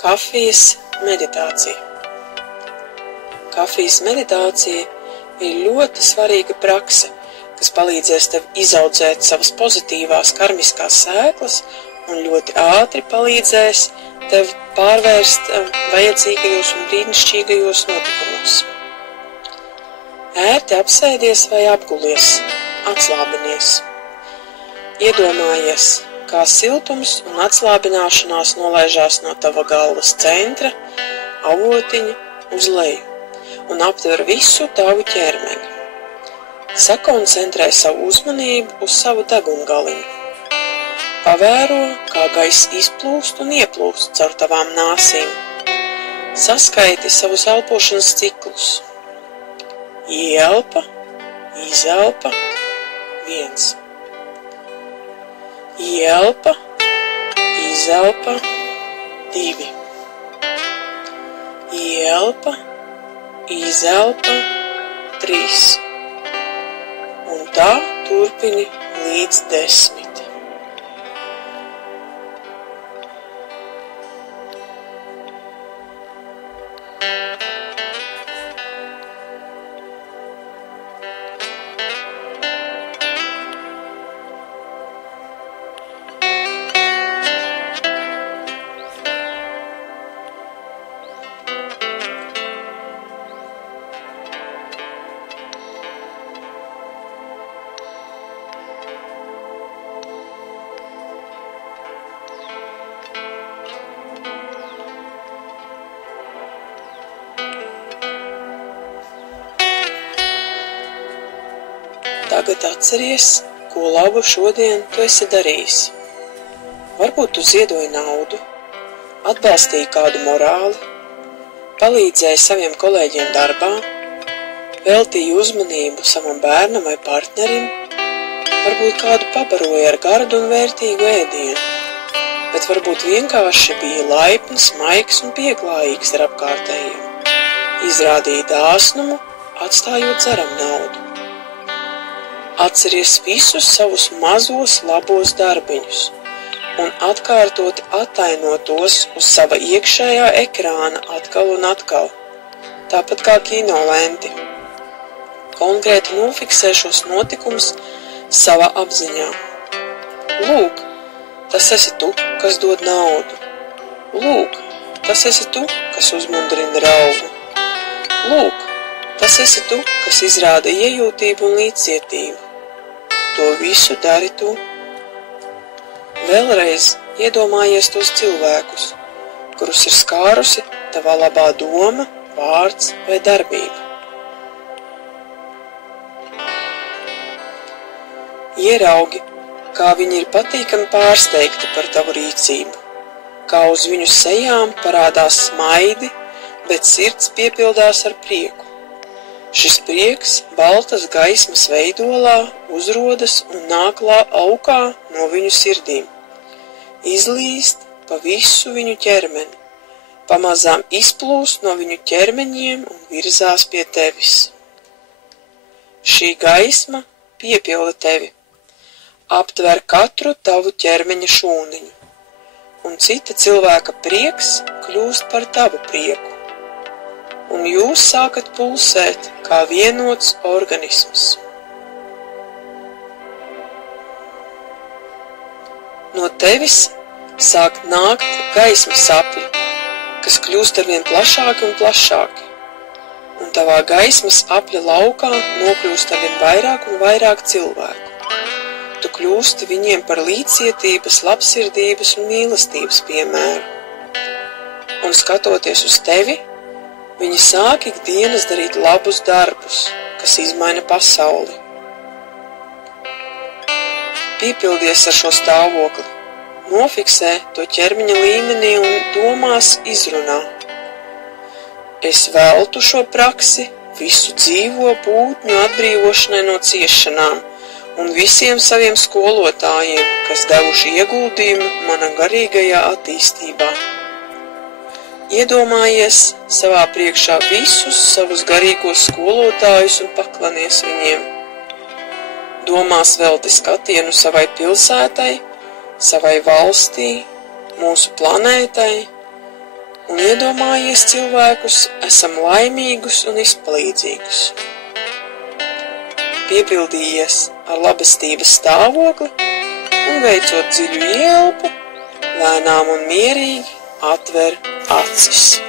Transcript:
Kafijas meditācija. Kafijas meditācija ir ļoti svarīga prakse, kas palīdzēs tev izaudzēt savas pozitīvās karmiskās sēklas un ļoti ātri palīdzēs tev pārvērst vajadzīgajos un brīnišķīgajos notikumos. Ērti apsēdies vai apgulies, atslābinies. Iedomājies, kā siltums un atslābināšanās nolaižās no tava galvas centra, avotiņa uz leju un aptver visu tavu ķermeni. Sakoncentrē savu uzmanību uz savu degungaliņu. Pavēro, kā gaiss izplūst un ieplūst caur tavām nāsīm. Saskaiti savus elpošanas ciklus. Ieelpa, izelpa, 1. Ieelpa, izelpa, 2. Ieelpa, izelpa, 3. Un tā turpini līdz 10. Tagad atceries, ko labu šodien tu esi darījis. Varbūt tu ziedoji naudu, atbalstīji kādu morāli, palīdzēji saviem kolēģiem darbā, veltīji uzmanību savam bērnam vai partnerim, varbūt kādu pabaroji ar gardu un vērtīgu ēdienu, bet varbūt vienkārši bija laipns, maigs un pieklājīgs ar apkārtējiem. Izrādīja dāsnumu, atstājot dzeram naudu. Atceries visus savus mazos labos darbiņus un atkārtoti attaino tos uz sava iekšējā ekrāna atkal un atkal, tāpat kā kinolenti. Konkrēti nofiksē šos notikumus savā apziņā. Lūk, tas esi tu, kas dod naudu. Lūk, tas esi tu, kas uzmundrina raugu. Lūk, tas esi tu, kas izrāda iejūtību un līdzcietību. To visu dari tu. Vēlreiz iedomājies tos cilvēkus, kurus ir skārusi tavā labā doma, vārds vai darbība. Ieraugi, kā viņi ir patīkami pārsteigti par tavu rīcību, kā uz viņu sejām parādās smaidi, bet sirds piepildās ar prieku. Šis prieks baltas gaismas veidolā uzrodas un nāk aukā no viņu sirdīm. Izlīst pa visu viņu ķermeni, pamazām izplūst no viņu ķermeņiem un virzās pie tevis. Šī gaisma piepilda tevi, aptver katru tavu ķermeņa šūniņu, un cita cilvēka prieks kļūst par tavu prieku. Un jūs sākat pulsēt kā vienots organisms. No tevis sāk nākt gaismas sapļi, kas kļūst arvien plašāki un plašāki, un tavā gaismas apļa laukā nokļūst arvien vairāk un vairāk cilvēku. Tu kļūsti viņiem par līdzcietības, labsirdības un mīlestības piemēru. Un skatoties uz tevi, viņi sāk ikdienas darīt labus darbus, kas izmaina pasauli. Piepildies ar šo stāvokli, nofiksē to ķermeņa līmenī un domās izrunā. Es veltu šo praksi visu dzīvo būtņu atbrīvošanai no ciešanām un visiem saviem skolotājiem, kas devuši ieguldījumu mana garīgajā attīstībā. Iedomājies savā priekšā visus savus garīgos skolotājus un paklanies viņiem. Domās velti skatienu savai pilsētai, savai valstī, mūsu planētai, un iedomājies cilvēkus, esam laimīgus un izpalīdzīgus. Piepildījies ar labestības stāvokli un veicot dziļu ielpu, lēnām un mierīgi atver acis.